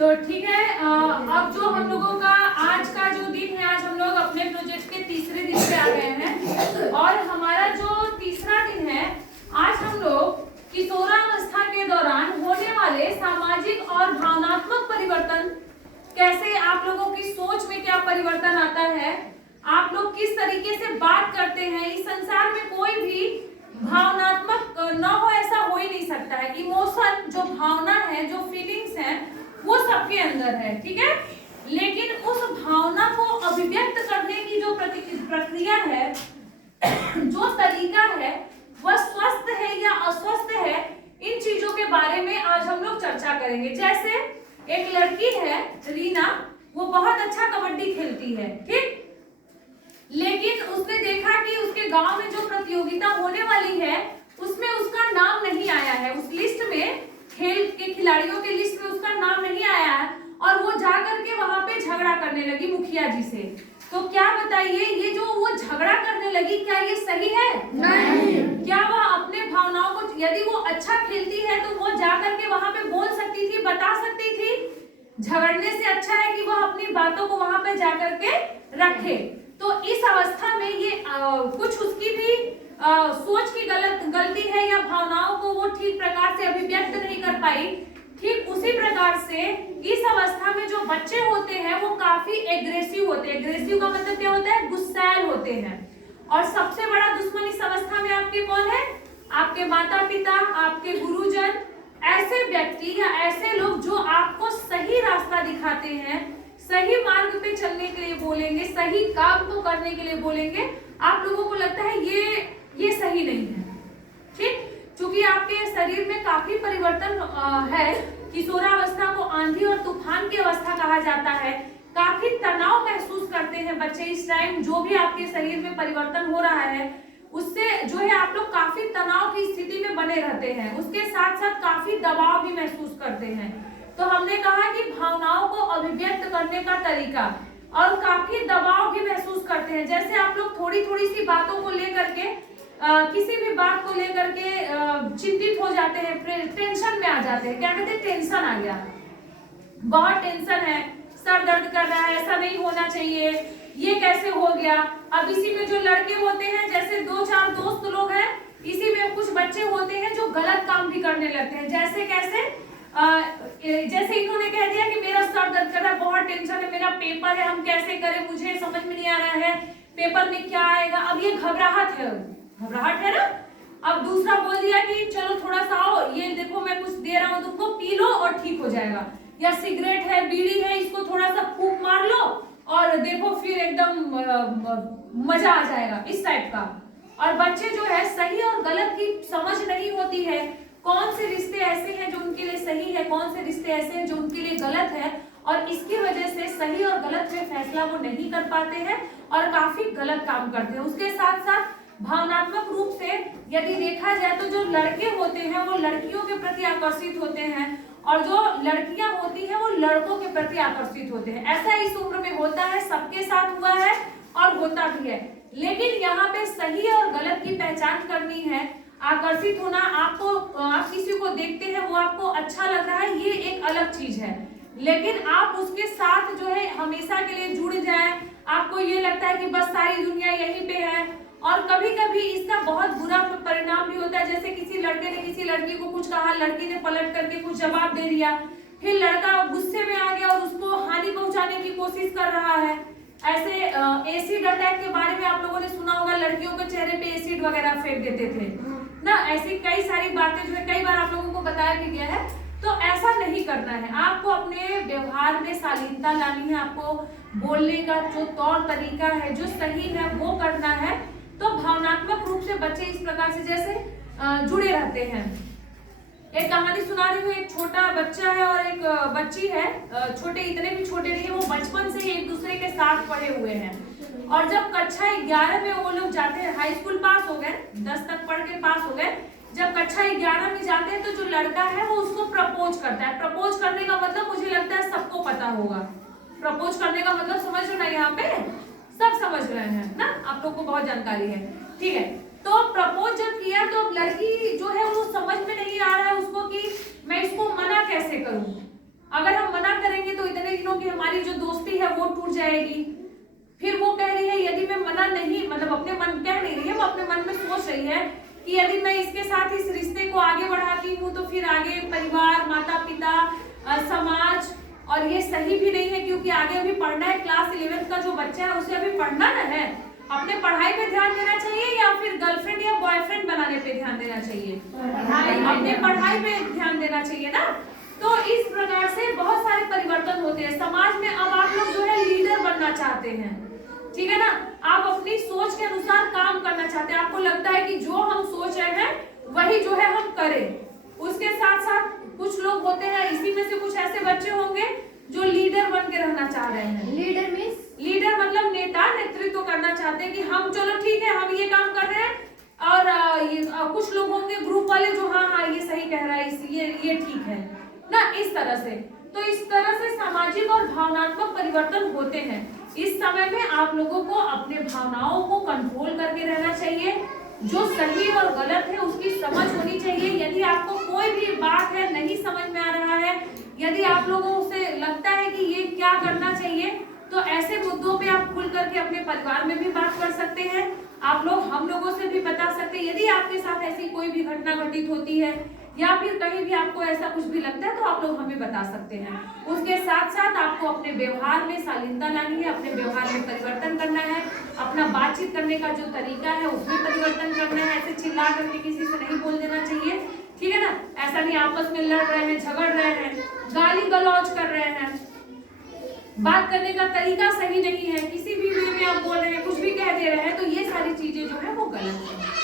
तो ठीक है, अब जो हम लोगों का आज का जो दिन है, आज हम लोग अपने प्रोजेक्ट के तीसरे दिन पे आ गए हैं और हमारा जो तीसरा दिन है, आज हम लोग किशोरावस्था के दौरान होने वाले सामाजिक और भावनात्मक परिवर्तन, कैसे आप लोगों की सोच में क्या परिवर्तन आता है, आप लोग किस तरीके से बात करते हैं। इस संसार में कोई भी भावनात्मक न हो ऐसा हो ही नहीं सकता है। इमोशन, जो भावना है, जो फीलिंग्स है, वो सबके अंदर है, ठीक है। लेकिन उस भावना को अभिव्यक्त करने की जो प्रक्रिया है, जो तरीका है, वह स्वस्थ है या अस्वस्थ है, इन चीजों के बारे में आज हम लोग चर्चा करेंगे। जैसे एक लड़की है रीना, वो बहुत अच्छा कबड्डी खेलती है, ठीक, लेकिन उसने देखा कि उसके गांव में जो प्रतियोगिता होने वाली है उसमें उसका नाम नहीं आया है, उस लिस्ट में, खेल के खिलाड़ियों के लिस्ट में उसका नाम नहीं आया है, और वो जाकर के वहां पे झगड़ा करने लगी मुखिया जी से। तो क्या बताइए, ये जो वो झगड़ा करने लगी, क्या ये सही है? नहीं। क्या वह अपने भावनाओं को, यदि वो अच्छा खेलती है तो वो जाकर के वहां पे बोल सकती थी, बता सकती थी? झगड़ने से अच्छा है कि वह अपनी बातों को वहां पे जाकर के रखे। तो इस अवस्था में ये कुछ उसकी भी सोच की गलती है या भावनाओं को वो ठीक प्रकार से अभिव्यक्त नहीं कर पाई। ठीक उसी प्रकार से इस अवस्था में जो बच्चे होते हैं वो काफी एग्रेसिव होते हैं। एग्रेसिव का मतलब क्या होता है? गुस्सैल होते हैं। और सबसे बड़ा दुश्मन इस अवस्था में आपके कौन है? आपके माता पिता, आपके गुरुजन, ऐसे व्यक्ति या ऐसे लोग जो आपको सही रास्ता दिखाते हैं, सही मार्ग पे चलने के लिए बोलेंगे, सही काम को करने के लिए बोलेंगे। आप लोगों को लगता है ये सही नहीं है, ठीक, क्योंकि आपके शरीर में काफी परिवर्तन है। किशोरावस्था को आंधी और तूफान की अवस्था कहा जाता है। काफी तनाव महसूस करते हैं बच्चे इस टाइम। जो भी आपके शरीर में परिवर्तन हो रहा है उससे जो है आप लोग काफी तनाव की स्थिति में बने रहते हैं, उसके साथ साथ काफी दबाव भी महसूस करते हैं। तो हमने कहा कि भावनाओं को अभिव्यक्त करने का तरीका, और काफी दबाव भी महसूस करते हैं। जैसे आप लोग थोड़ी थोड़ी सी बातों को लेकर के किसी भी बात को लेकर के चिंतित हो जाते हैं, टेंशन में आ जाते हैं। क्या कहते हैं? टेंशन आ गया, बहुत टेंशन है, सर दर्द कर रहा है, ऐसा नहीं होना चाहिए, ये कैसे हो गया। अब इसी में जो लड़के होते हैं, जैसे 2-4 दोस्त लोग हैं, इसी में कुछ बच्चे होते हैं जो गलत काम भी करने लगते हैं। जैसे कैसे? जैसे इन्होंने कह दिया कि मेरा सर दर्द कर रहा है, बहुत टेंशन है, मेरा पेपर है, हम कैसे करें, मुझे समझ में नहीं आ रहा है, पेपर में क्या आएगा। अब ये घबराहट है ना। अब दूसरा बोल दिया कि चलो थोड़ा सा आओ, ये देखो मैं कुछ दे रहा हूँ तुमको, पी लो और ठीक हो जाएगा। या सिगरेट है, बीड़ी है, इसको थोड़ा सा फूंक मार लो और देखो फिर एकदम मजा आ जाएगा, इस टाइप का। और बच्चे जो है सही और गलत की समझ नहीं होती है। कौन से रिश्ते ऐसे हैं जो उनके लिए सही है, कौन से रिश्ते ऐसे हैं जो उनके लिए गलत है, और इसकी वजह से सही और गलत में फैसला वो नहीं कर पाते हैं और काफी गलत काम करते हैं। उसके साथ साथ भावनात्मक रूप से यदि देखा जाए तो जो लड़के होते हैं वो लड़कियों के प्रति आकर्षित होते हैं, और जो लड़कियां होती हैं वो लड़कों के प्रति आकर्षित होते हैं। ऐसा इस उम्र में होता है, सबके साथ हुआ है और होता भी है। लेकिन यहाँ पे सही और गलत की पहचान करनी है। आकर्षित होना, आपको, आप किसी को देखते हैं, वो आपको अच्छा लग रहा है, ये एक अलग चीज है। लेकिन आप उसके साथ जो है हमेशा के लिए जुड़ जाएं, आपको ये लगता है कि बस सारी दुनिया यहीं पे है। और कभी कभी इसका बहुत बुरा परिणाम भी होता है। जैसे किसी लड़के ने किसी लड़की को कुछ कहा, लड़की ने पलट करके कुछ जवाब दे दिया, फिर लड़का गुस्से में आ गया और उसको हानि पहुंचाने की कोशिश कर रहा है। ऐसे एसिड अटैक के बारे में आप लोगों ने सुना होगा, लड़कियों के चेहरे पे एसिड वगैरह फेंक देते थे ना। ऐसी कई सारी बातें जो है कई बार आप लोगों को बताया भी गया है। तो ऐसा नहीं करना है, आपको अपने व्यवहार में शालीनता लानी है, आपको बोलने का जो तौर तरीका है जो सही है वो करना है। तो भावनात्मक रूप से बच्चे इस प्रकार से जैसे जुड़े रहते हैं। एक कहानी सुना रही हूँ। एक छोटा बच्चा है और एक बच्ची है, छोटे, इतने भी छोटे नहीं है, वो बचपन से ही एक दूसरे के साथ पढ़े हुए हैं। और जब कक्षा 11 में वो लोग जाते हैं, हाई स्कूल पास हो गए, 10 तक पढ़ के पास हो गए, जब कक्षा 11 में जाते हैं तो जो लड़का है वो उसको प्रपोज करता है। प्रपोज करने का मतलब मुझे लगता है सबको पता होगा। प्रपोज करने का मतलब समझ रहे ना, यहाँ पे सब समझ रहे हैं ना, आप लोग को बहुत जानकारी है, ठीक है। तो प्रपोज जब किया तो लड़की जो है वो समझ में नहीं आ रहा है उसको कि मैं इसको मना कैसे करूं। अगर हम मना करेंगे तो इतने दिनों की हमारी जो दोस्ती है वो टूट जाएगी। फिर वो कह रही है यदि मैं मना नहीं, मतलब अपने मन कह नहीं रही है, वो अपने मन में सोच रही है कि यदि मैं इसके साथ इस रिश्ते को आगे बढ़ाती हूँ तो फिर आगे परिवार, माता पिता, समाज, और ये सही भी नहीं है क्योंकि आगे अभी पढ़ना है। क्लास 11th का जो बच्चा है उसे अभी पढ़ना ना है, अपने पढ़ाई पे ध्यान देना चाहिए या फिर गर्लफ्रेंड या बॉयफ्रेंड बनाने पे ध्यान देना चाहिए? अपने पढ़ाई पे ध्यान देना चाहिए ना। तो इस प्रकार से बहुत सारे परिवर्तन होते हैं समाज में। अब आप लोग जो है लीडर बनना चाहते हैं, ठीक है ना, आप अपनी सोच के अनुसार काम करना चाहते हैं। आपको लगता है कि जो हम सोच रहे हैं वही जो है हम करें। उसके साथ साथ कुछ लोग होते हैं, इसी में से कुछ ऐसे बच्चे होंगे जो लीडर बन के रहना चाह रहे हैं। लीडर मींस, लीडर मतलब नेता, नेतृत्व करना चाहते हैं कि हम चलो ठीक है हम ये काम कर रहे हैं, और कुछ लोग होंगे ग्रुप वाले जो हाँ ये सही कह रहा है, ये ठीक है ना, इस तरह से। तो इस तरह से सामाजिक और भावनात्मक परिवर्तन होते हैं। इस समय में आप लोगों को अपने भावनाओं को कंट्रोल करके रहना चाहिए। जो सही और गलत है उसकी समझ होनी चाहिए। यदि आपको कोई भी बात है नहीं समझ में आ रहा है, यदि आप लोगों से लगता है कि ये क्या करना चाहिए, तो ऐसे मुद्दों पे आप खुल करके अपने परिवार में भी बात कर सकते हैं। आप लोग हम लोगों से भी बता सकते हैं। यदि आपके साथ ऐसी कोई भी घटना घटित होती है या फिर कहीं भी आपको ऐसा कुछ भी लगता है तो आप लोग हमें बता सकते हैं। उसके साथ साथ आपको अपने व्यवहार में शालीनता लानी है, अपने व्यवहार में परिवर्तन करना है, अपना बातचीत करने का जो तरीका है उसमें परिवर्तन करना है। ऐसे चिल्ला करके किसी से नहीं बोल देना चाहिए, ठीक है ना। ऐसा नहीं आपस में लड़ रहे हैं, झगड़ रहे हैं, गाली गलौज कर रहे हैं, बात करने का तरीका सही नहीं है, किसी भी वे में आप बोल रहे हैं, कुछ भी कह दे रहे हैं, तो ये सारी चीजें जो है वो गलत है।